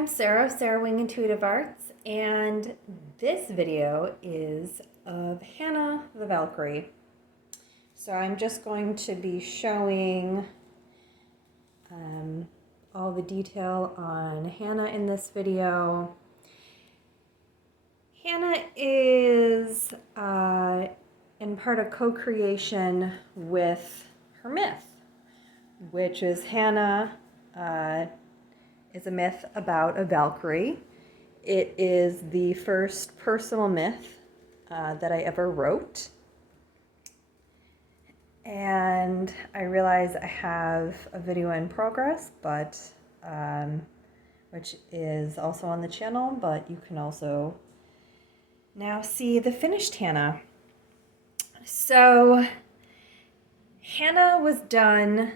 I'm Sarah Wing Intuitive Arts, and this video is of Hanna the Valkyrie. So I'm just going to be showing all the detail on Hanna in this video. Hanna is in part a co-creation with her myth, which is Hanna is a myth about a Valkyrie. It is the first personal myth that I ever wrote. And I realize I have a video in progress, but which is also on the channel, but you can also now see the finished Hanna. So Hanna was done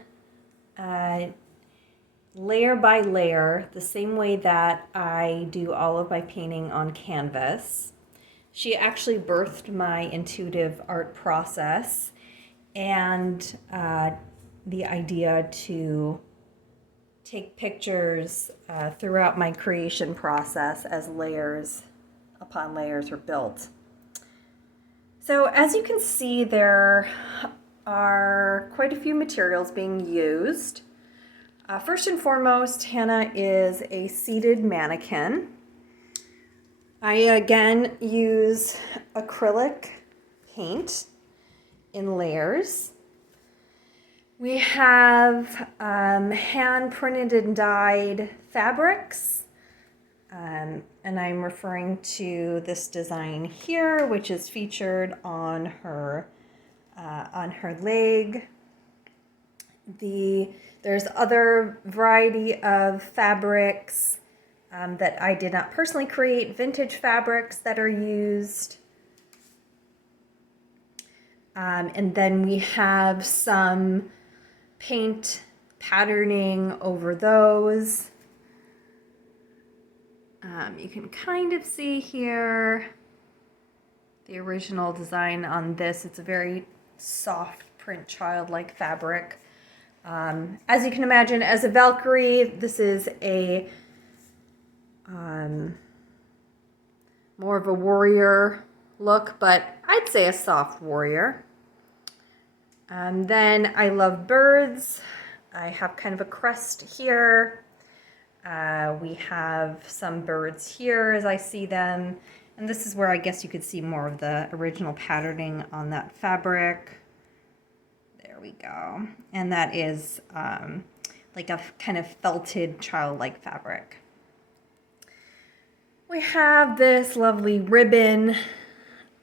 layer by layer, the same way that I do all of my painting on canvas. She actually birthed my intuitive art process and the idea to take pictures throughout my creation process as layers upon layers are built. So as you can see, there are quite a few materials being used. First and foremost, Hanna is a seated mannequin. I again use acrylic paint in layers. We have hand printed and dyed fabrics, and I'm referring to this design here, which is featured on her leg. There's other variety of fabrics that I did not personally create, vintage fabrics that are used. And then we have some paint patterning over those. You can kind of see here the original design on this. It's a very soft print, childlike fabric. As you can imagine, as a Valkyrie, this is a more of a warrior look, but I'd say a soft warrior. Then I love birds. I have kind of a crest here. We have some birds here as I see them. And this is where I guess you could see more of the original patterning on that fabric. There we go. And that is like a kind of felted childlike fabric. We have this lovely ribbon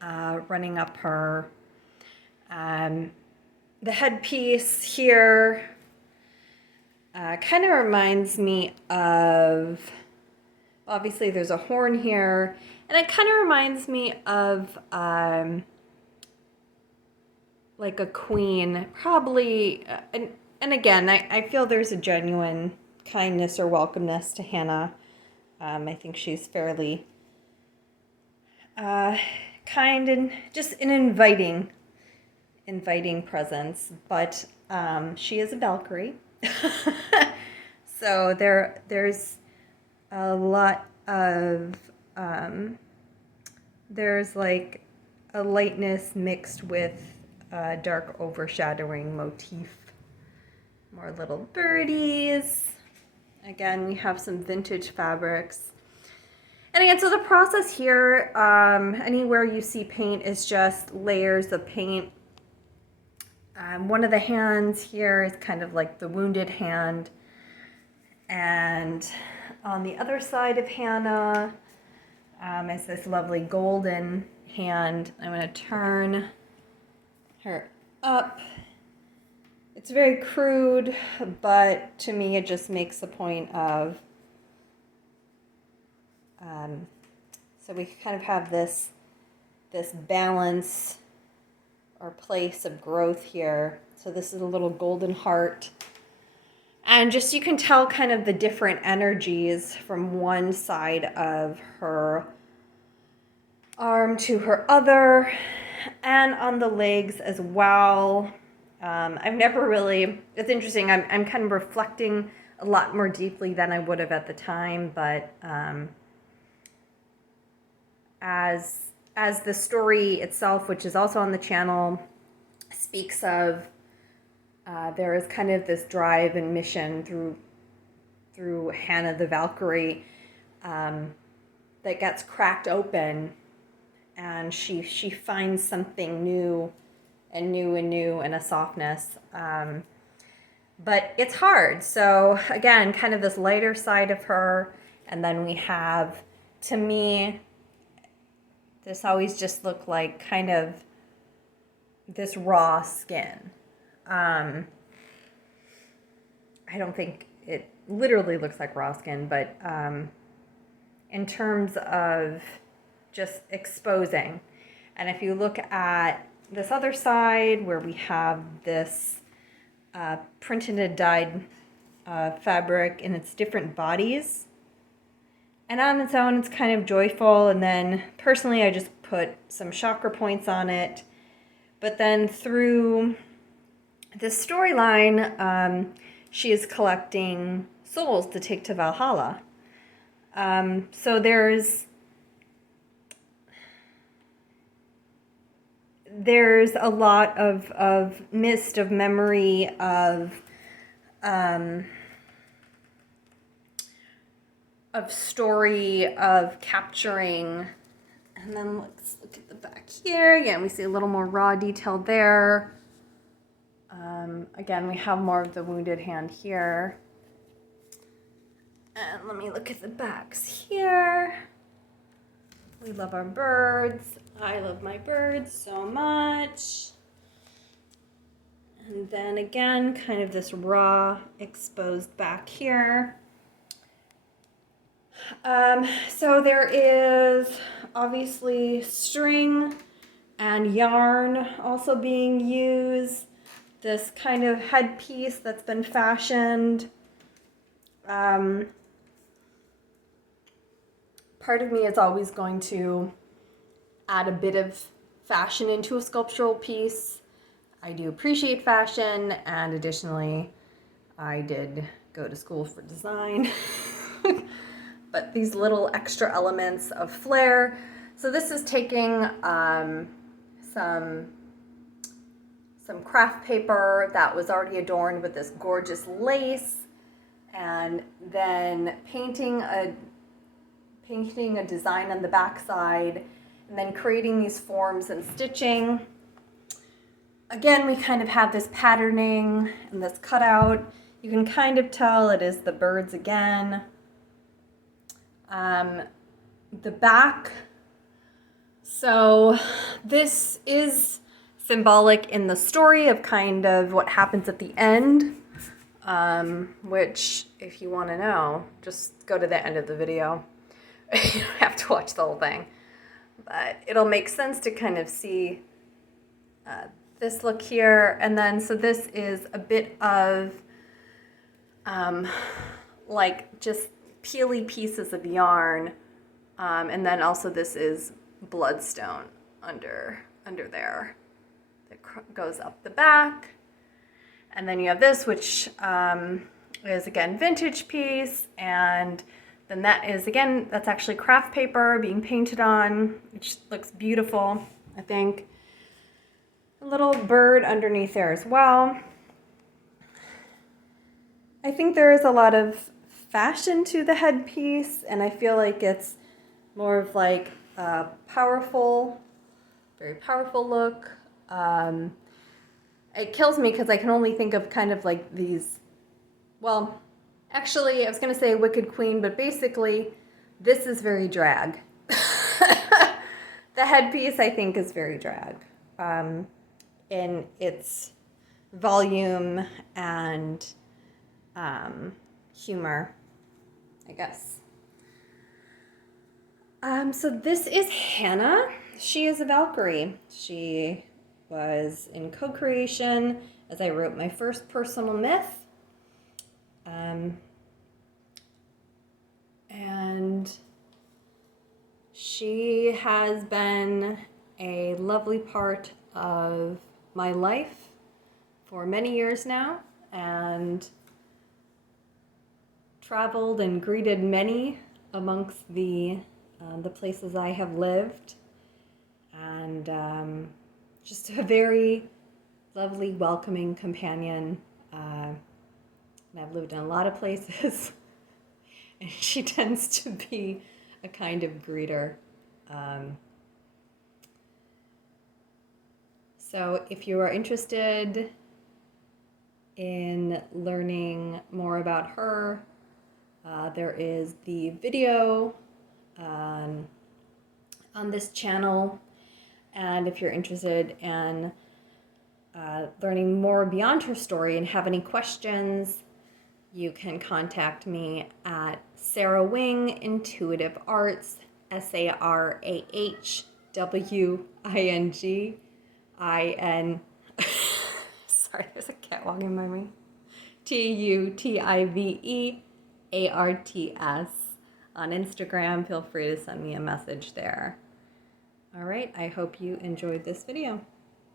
running up her. The headpiece here kind of reminds me of, obviously there's a horn here, and it kind of reminds me of like a queen, probably, and again, I feel there's a genuine kindness or welcomeness to Hanna. I think she's fairly kind and just an inviting presence, but she is a Valkyrie. So there's a lot of, there's like a lightness mixed with dark overshadowing motif. More little birdies. Again, we have some vintage fabrics. And again, so the process here, anywhere you see paint is just layers of paint. One of the hands here is kind of like the wounded hand. And on the other side of Hanna is this lovely golden hand. I'm going to turn her up. It's very crude, but to me it just makes the point of, so we kind of have this balance or place of growth here. So this is a little golden heart. And just you can tell kind of the different energies from one side of her arm to her other, and on the legs as well. I've never really, it's interesting, I'm kind of reflecting a lot more deeply than I would have at the time, but as the story itself, which is also on the channel, speaks of, there is kind of this drive and mission through Hanna the Valkyrie that gets cracked open, and she finds something new and a softness. But it's hard. So again, kind of this lighter side of her, and then we have, to me, this always just looked like kind of this raw skin. I don't think it literally looks like raw skin, but in terms of just exposing. And if you look at this other side where we have this printed and dyed fabric in its different bodies, and on its own it's kind of joyful, and then personally I just put some chakra points on it. But then through this storyline, she is collecting souls to take to Valhalla. So there's a lot of mist, of memory, of story, of capturing. And then let's look at the back here. Again, we see a little more raw detail there. Again, we have more of the wounded hand here. And let me look at the backs here. We love our birds. I love my birds so much. And then again, kind of this raw, exposed back here. So there is obviously string and yarn also being used. This kind of headpiece that's been fashioned. Part of me is always going to add a bit of fashion into a sculptural piece. I do appreciate fashion, and additionally, I did go to school for design. But these little extra elements of flair. So this is taking some craft paper that was already adorned with this gorgeous lace, and then painting a design on the back side, and then creating these forms and stitching. Again, we kind of have this patterning and this cutout. You can kind of tell it is the birds again. The back. So this is symbolic in the story of kind of what happens at the end, which, if you want to know, just go to the end of the video. You don't have to watch the whole thing, but it'll make sense to kind of see this look here. And then, so this is a bit of like just peely pieces of yarn, and then also this is bloodstone under there that goes up the back. And then you have this, which is again vintage piece, and then that is again, that's actually craft paper being painted on, which looks beautiful. I think a little bird underneath there as well. I think there is a lot of fashion to the headpiece, and I feel like it's more of like a powerful, very powerful look. It kills me because I can only think of kind of like these, well, actually I was going to say Wicked Queen, but basically this is very drag. The headpiece, I think, is very drag in its volume and humor, I guess. So this is Hanna. She is a Valkyrie. She was in co-creation as I wrote my first personal myth. And she has been a lovely part of my life for many years now, and traveled and greeted many amongst the places I have lived, and just a very lovely, welcoming companion. And I've lived in a lot of places, and she tends to be a kind of greeter. So if you are interested in learning more about her, there is the video on this channel. And if you're interested in learning more beyond her story and have any questions, you can contact me at Sarah Wing Intuitive Arts, SarahWingIn. Sorry, there's a cat walking by me. TUTIVEARTS on Instagram. Feel free to send me a message there. All right, I hope you enjoyed this video.